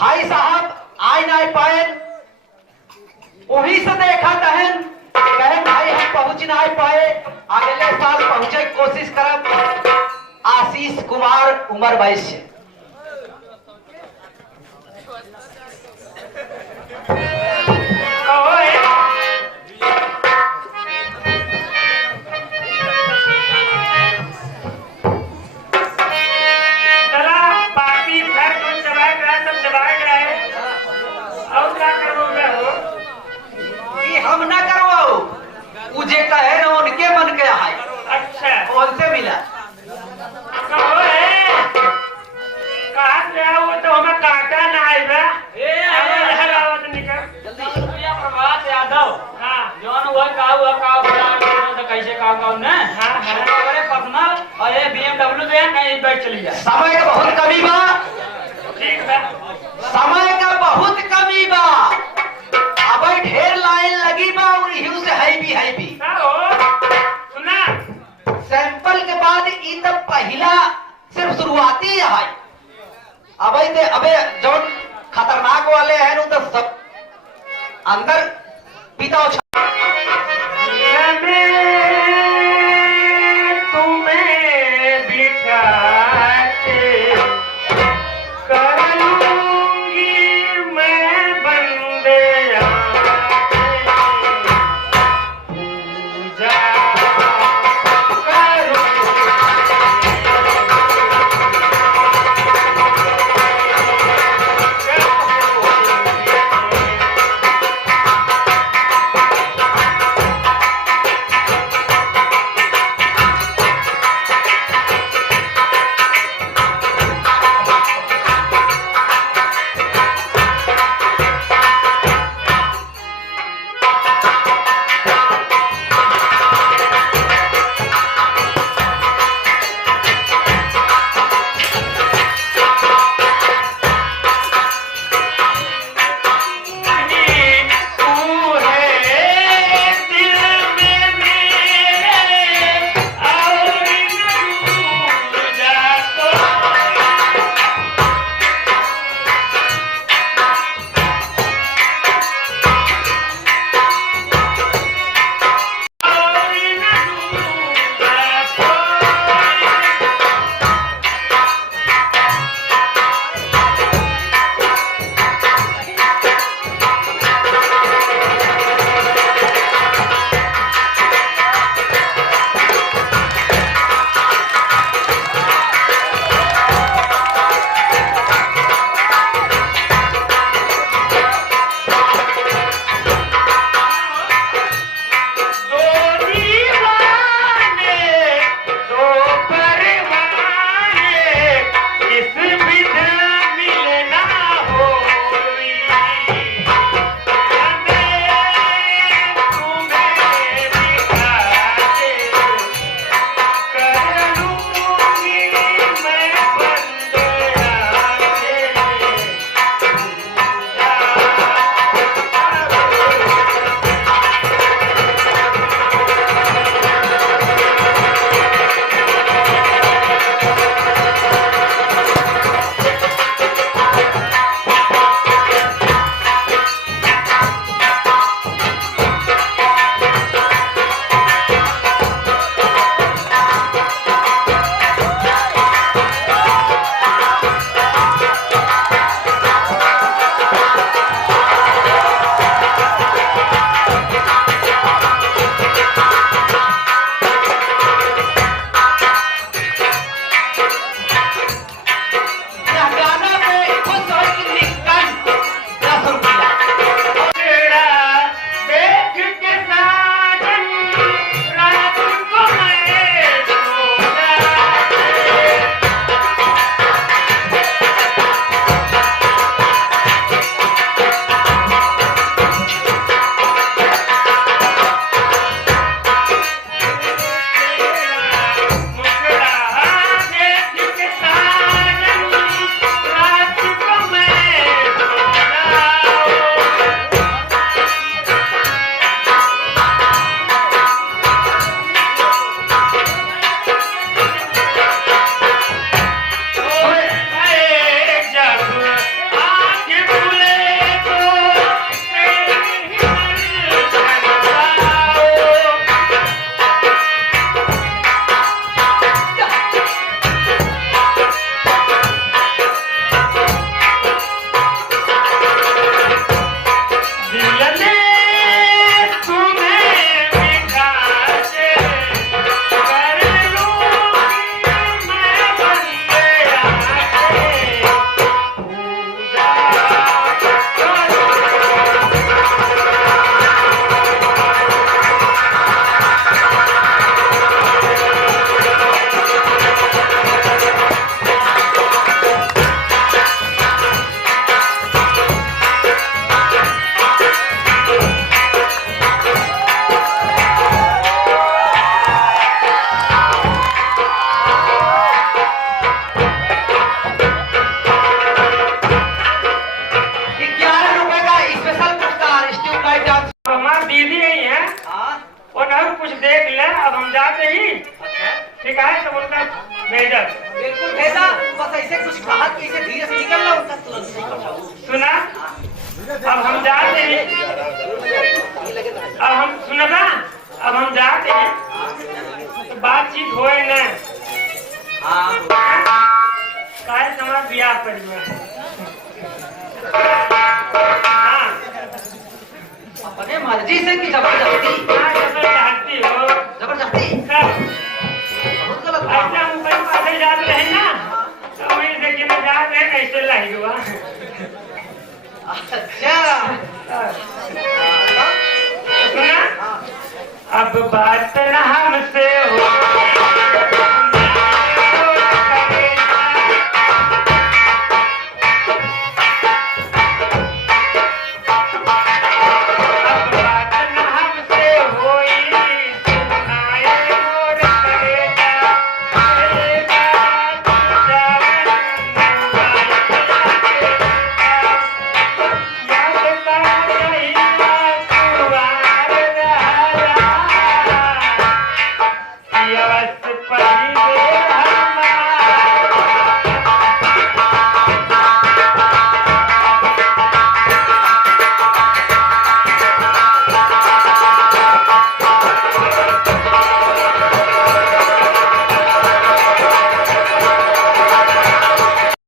भाई साहब आए ना पाए, वही से देखा दहन कहे भाई हम पहुंच ना पाए, अगले साल पहुंचे की कोशिश करब। आशीष कुमार उमर वैश्य। हम ना करवाओ, मुझे कहे ना उनके मन के है। अच्छा कौन से मिला? कहाँ से आओ तो हमें काटा ना है बे। प्रभात यादव। हाँ जौन हुआ का तो कैसे का ने हाँ अरे पर्सनल और ये BMW दे नहीं बैठ चली जाए। समय का बहुत कमी बा, ठीक बा। समय का बहुत कमी बा। अब ढेर लाइन लगी बा और ह्यू से है भी। क्या हो? सुना? सैंपल के बाद ई तब पहला सिर्फ शुरुआती है। अबे जो खतरनाक वाले हैं वो तो सब अंदर पीता तुम्हें बिठा के कर लूंगी मैं बंदे पूजा भेजा। बिल्कुल भेजा, बस ऐसे कुछ कहा कि ऐसे धीरे से निकल रहा उनका तुरंत निकल रहा। सुना, अब हम जाते हैं, अब हम सुनना, अब हम जाते हैं तो बातचीत होए न। हाँ काहे समाज ब्याह परिवार। हाँ अपने मर्जी से कि जबरदस्ती? हाँ, जब चाहती हो जबरदस्ती सब बहुत गलत बात। ऐसा ऊपर पासे जाते रहे ना, तो वहीं से कि मैं जा रहे कैसे लाई हुआ। अच्छा सुना, अब बात न हमसे हो